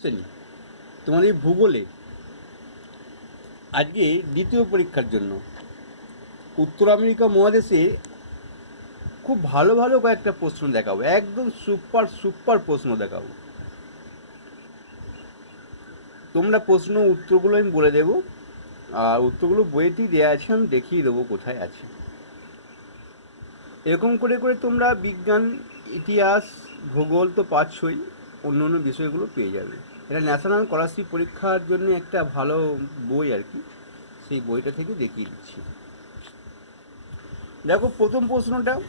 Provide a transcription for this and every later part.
শ্রেণি এই ভূগোলে আজকে দ্বিতীয় পরীক্ষার জন্য উত্তর আমেরিকা মহাদেশে খুব ভালো ভালো কয়েকটা প্রশ্ন দেখাবো, একদম সুপার সুপার প্রশ্ন দেখাবো। তোমরা প্রশ্ন উত্তরগুলো আমি বলে দেবো, আর উত্তরগুলো বইয়েতেই দেওয়া আছে, আমি দেখিয়ে দেবো কোথায় আছে। এরকম করে করে তোমরা বিজ্ঞান, ইতিহাস, ভূগোল তো পাচ্ছই, অন্য অন্য বিষয়গুলো পেয়ে যাবে। এটা ন্যাশনাল স্কলারশিপ পরীক্ষার জন্য একটা ভালো বই আর কি। সেই বইটা থেকে দেখিয়ে দিচ্ছি। দেখো, প্রথম প্রশ্নটা।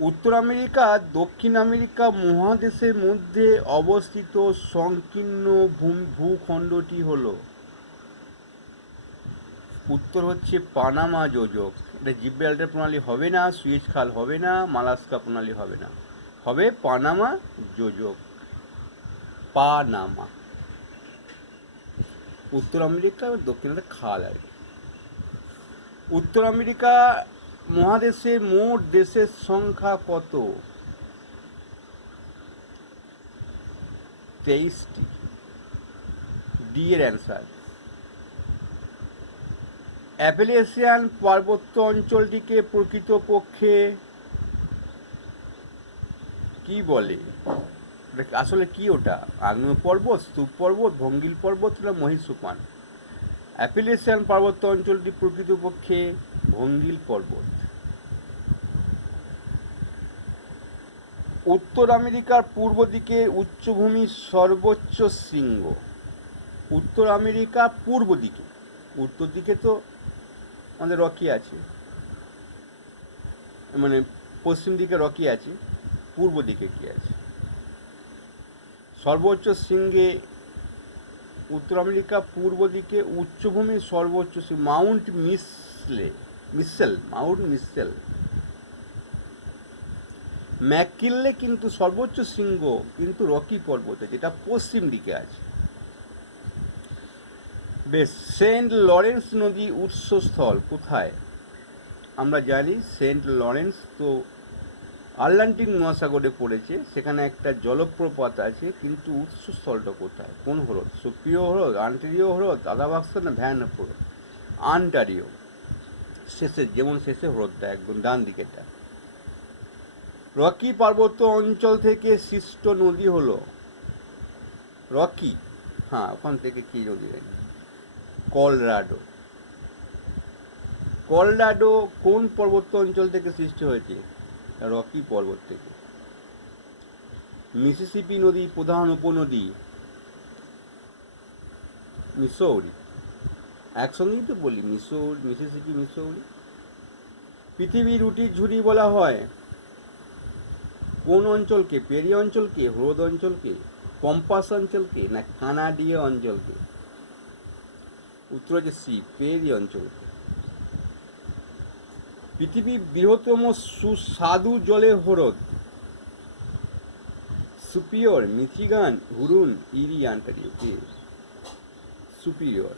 উত্তর আমেরিকা, দক্ষিণ আমেরিকা মহাদেশের মধ্যে অবস্থিত সংকীর্ণ ভূখণ্ডটি হলো। উত্তর হচ্ছে পানামা যোজক। এটা জিব্রাল্টার প্রণালী হবে না সুইচ খাল হবে না, মালাস্কা প্রণালী হবে না। হবে পানামা যোজক। পানামা উত্তর আমেরিকা এবং দক্ষিণ খাল আর উত্তর আমেরিকা মহাদেশের মোট দেশের সংখ্যা কত? তেইশটি। ডি এর অ্যান্সার। অ্যাপেলেশিয়ান পার্বত্য অঞ্চলটিকে প্রকৃতপক্ষে কি বলে? আসলে কি ওটা? আগ্নেয় পর্বত, স্তূপ পর্বত, ভঙ্গিল পর্বত না মহিষোপান অ্যাপেলেশিয়ান পার্বত্য অঞ্চলটি প্রকৃতপক্ষে ভঙ্গিল পর্বত। উত্তর আমেরিকার পূর্ব দিকে উচ্চভূমির সর্বোচ্চ শৃঙ্গ। উত্তর আমেরিকা পূর্ব দিকে। উত্তর দিকে তো আমাদের রকি আছে। মানে পশ্চিম দিকে রকি আছে, পূর্ব দিকে কি আছে। সর্বোচ্চ শৃঙ্গে উত্তর আমেরিকা, পূর্ব দিকে উচ্চভূমির সর্বোচ্চ Mount Mitchell, Mitchell, Mount Mitchell. McKinley কিন্তু সর্বোচ্চ শৃঙ্গ কিন্তু রকি পর্বতে, যেটা পশ্চিম দিকে আছে। বেশ, সেন্ট লরেন্স নদী উৎসস্থল, কোথায়? আমরা জানি সেন্ট লরেন্স তো আটলান্টিক মহাসাগরে পড়েছে, সেখানে একটা জলপ্রপাত আছে, কিন্তু উৎসস্থলটা কোথায়? কোন হ্রদ? সুপ্রিয় হ্রদ? আন্টারিও হ্রদ? আদাবাক্স না ভ্যান হ্রদ? আন্টারিও। শেষে, যেমন শেষে হ্রদটা, একদম ডান দিকেটা রকি পার্বত্য অঞ্চল থেকে সৃষ্ট নদী হলো? রকি? হ্যাঁ ওখান থেকে কি নদী কলরাডো। কলরাডো কোন পর্বত্য অঞ্চল থেকে সৃষ্টি হয়েছে? রকি পর্বত থেকে। মিসিসিপি নদী প্রধান উপনদী মিসৌরি। একসঙ্গেই তো বলি, মিসৌরি, মিসিসিপি, মিসৌরি। পৃথিবীর রুটির ঝুড়ি বলা হয়। কোন অঞ্চলকে, পেরি অঞ্চলকে, হ্রদ অঞ্চলকে পম্পাস অঞ্চলকে, না কানাডীয় অঞ্চলকে? উত্তর হচ্ছে সি, পেরি অঞ্চলকে। পৃথিবীর বৃহত্তম সুস্বাদু জলে হ্রদ। সুপিরিয়র মিচিগান হুরুন, ইরি, আন্টারিও কে সুপিরিয়র।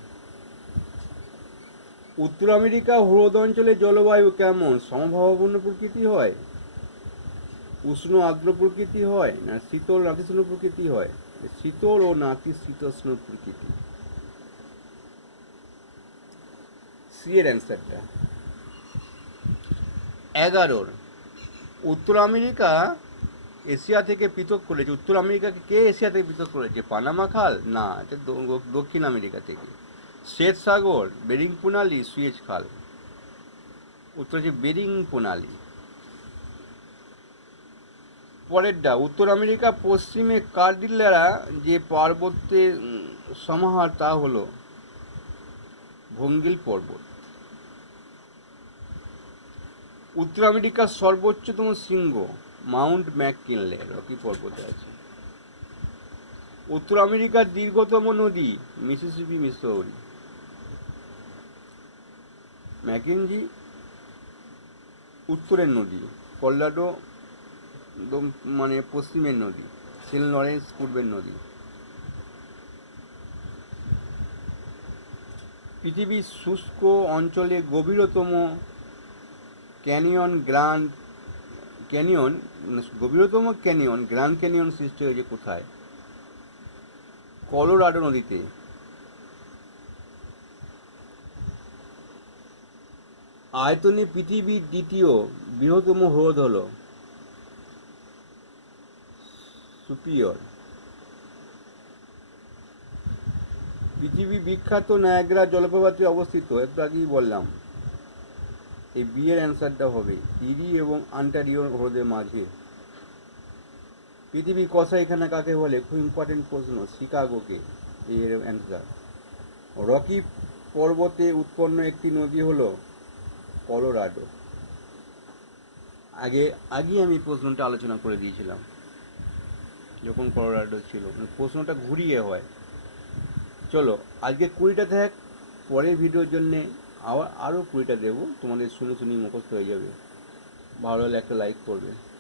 উত্তর আমেরিকা হ্রদ অঞ্চলে জলবায়ু কেমন? সমভাবাপন্ন প্রকৃতি হয়। উষ্ণ আর্দ্র প্রকৃতি হয় না শীতল নাতিশীতোষ্ণ প্রকৃতি হয়? শীতল ও নাতি নাতিশীতোষ্ণ প্রকৃতি। সি এর অ্যান্সারটা এগারোর। উত্তর আমেরিকা এশিয়া থেকে পৃথক করেছে। উত্তর আমেরিকাকে কে এশিয়া থেকে পৃথক করেছে? পানামা খাল? না, এটা দক্ষিণ আমেরিকা থেকে। শ্বেত সাগর, বেরিং প্রণালী, সুয়েজ খাল। উত্তর হচ্ছে বেরিং প্রণালী। পরেরটা, উত্তর আমেরিকা পশ্চিমে কার্ডিল্লারা যে পার্বত্যের সমাহার তা হলো ভঙ্গিল পর্বত। উত্তর আমেরিকার সর্বোচ্চতম শৃঙ্গ মাউন্ট ম্যাককিনলে, রকি পর্বতে আছে। উত্তর আমেরিকার দীর্ঘতম নদী মিসিসিপি, মিসৌরি। ম্যাকেনজি উত্তরের নদী কল্লাডো মানে পশ্চিমের নদী, সেন্ট লরেন্স পূর্বের নদী। পৃথিবীর শুষ্ক অঞ্চলে গভীরতম ক্যানিয়ন গ্র্যান্ড ক্যানিয়ন, গভীরতম ক্যানিয়ন গ্র্যান্ড ক্যানিয়ন সৃষ্টি হয়েছে কোথায়? কলোরাডো নদীতে। আয়তনে পৃথিবীর দ্বিতীয় বৃহত্তম হ্রদ হল সুপিয়র। পৃথিবী বিখ্যাত নায়াগ্রা জলপ্রপাতে অবস্থিত একটু আগেই বললাম। এই বিয়ের অ্যান্সারটা হবে ইরি এবং আন্টারিও হ্রদের মাঝে। পৃথিবী কষা এখানে কাকে বলে? খুব ইম্পর্টেন্ট প্রশ্ন, শিকাগোকে। এর অ্যান্সার। রকি পর্বতে উৎপন্ন একটি নদী হলো কলোরাডো। আগে আগে আমি প্রশ্নটা আলোচনা করে দিয়েছিলাম, যখন কলোরাডো ছিল। মানে প্রশ্নটা ঘুরিয়ে হয়। চলো, আজকে কুড়িটা থাক পরের ভিডিওর জন্যে আবার আরও কুড়িটা দেবো তোমাদের শুনে শুনেই মুখস্থ হয়ে যাবে। ভালো হলে একটা লাইক করবে।